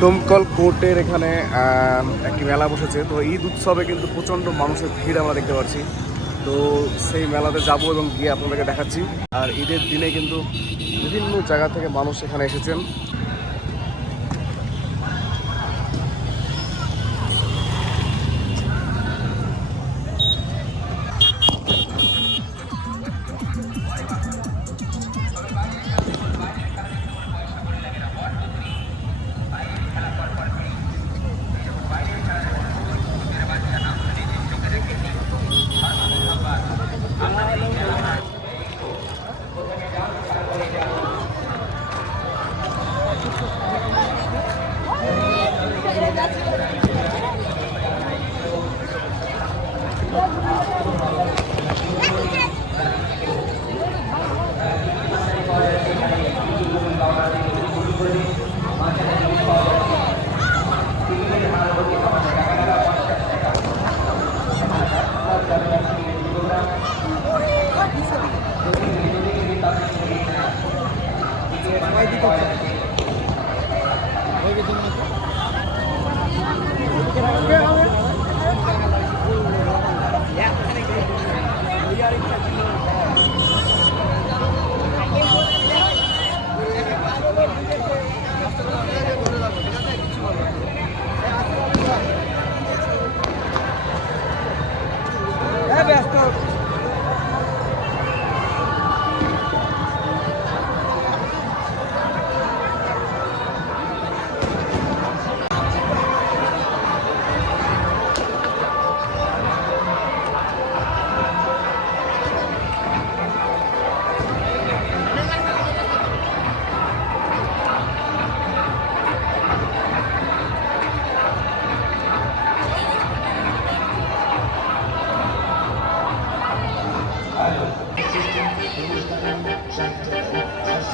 ডোমকল কোর্টের এখানে একটি মেলা বসেছে। তো ঈদ উৎসবে কিন্তু প্রচণ্ড মানুষের ভিড় আমরা দেখতে পাচ্ছি। তো সেই মেলাতে যাব এবং গিয়ে আপনাদেরকে দেখাচ্ছি। আর ঈদের দিনে কিন্তু বিভিন্ন জায়গা থেকে মানুষ এখানে এসেছেন।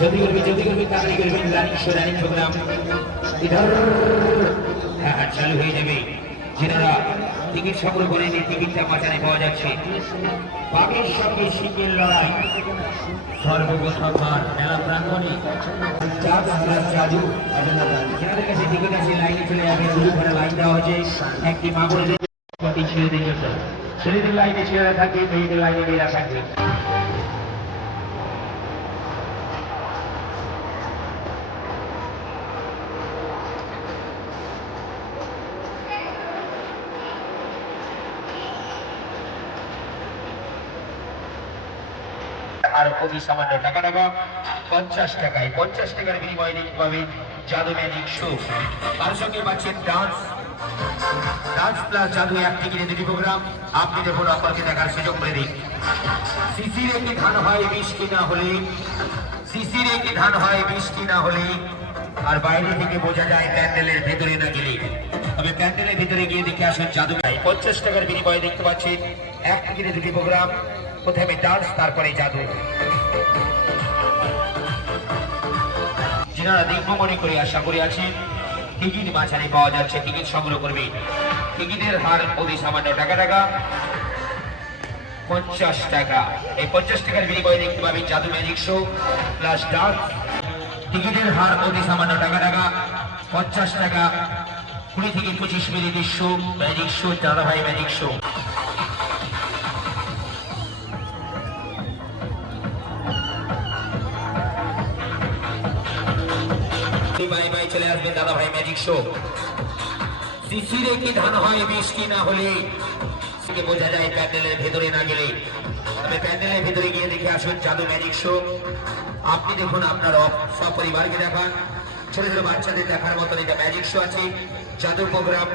जल्दी करबी ताकि करबी रनिंग प्रोग्राम इधर चालू হয়ে যাবে। যারা টিকিট সংগ্রহ করেন টিকিটটা বাজারে পাওয়া যাচ্ছে। বাগের সঙ্গে সিংহের লড়াই সর্বপ্রথমবার মেলা প্রাঙ্গণে জাদু যাদের কাছে টিকিট আছে লাইনে চলে যাবে। দুটো ঘরে লাইন দেওয়া হয়েছে। একটি মাগুরের ছেলেদের জন্য ছেলেদের লাইনে ছেলেরা থাকবে, মেয়েদের লাইনে মেয়েরা থাকবে। আর খুবই সামান্য টাকা 50 টাকায় 50 টাকার বিনিময়ে দেখতে পাবেন জাদু ম্যাজিক শো। তার সঙ্গে পাচ্ছেন ডান্স প্লাস জাদু এক টিকিটে দুটি প্রোগ্রাম। আপনি দেখুন আপনাকে দেখার সুযোগ করে দিন। সিসির একটি ধান হয় 20 কিনা হলে, সিসির একটি ধান হয় 20 কিনা হলে, আর বাইরে থেকে বোঝা যায় প্যান্ডেলের ভেতরে না গেলে। তবে প্যান্ডেলের ভিতরে গিয়ে দেখে আসুন জাদু। 50 টাকার বিনিময়ে দেখতে পাচ্ছেন এক টিকিটে দুটি প্রোগ্রাম। প্রথমে ডান্স, তারপরে জাদু। যারা দেখবো মনে করে আশা করে আছেন টিকিট বাজারে পাওয়া যাচ্ছে, টিকিট সংগ্রহ করবে। টিকিটের হার অতি সামান্য টাকা 50 টাকা। এই 50 টাকার বিনিময়ে দেখতে পাবেন জাদু ম্যাজিক শো প্লাস ডান্স। টিকিটের হার অতি সামান্য টাকা 50 টাকা। 20 থেকে 25 মিনিটের শো, ম্যাজিক শো, দাদাভাই ম্যাজিক শো। বাই বাই চলে আসবেন দাদাভাই ম্যাজিক শো। শিশিরে কি ধান হয় 20 কি না হলে বোঝা যায় প্যান্ডেলের ভেতরে না গেলে। তবে প্যান্ডেলের ভেতরে গিয়ে দেখে আসুন জাদু ম্যাজিক শো। আপনি দেখুন আপনার সব পরিবারকে দেখান, ছোট ছোট বাচ্চাদের দেখার মতন এটা ম্যাজিক শো আছে, জাদু প্রোগ্রাম।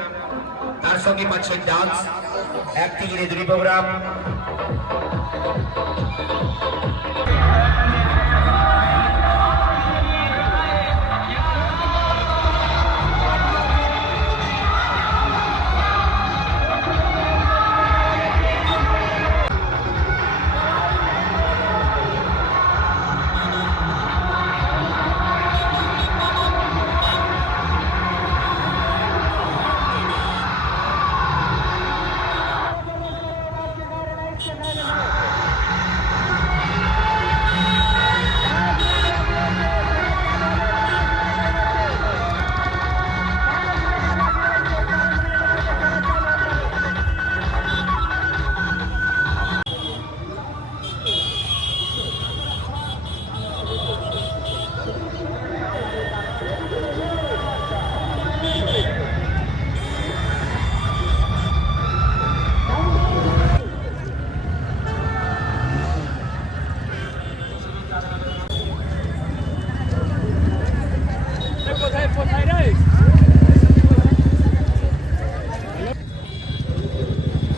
তার সঙ্গে পাচ্ছেন ডান্স, এক টিকিটে দুটি প্রোগ্রাম।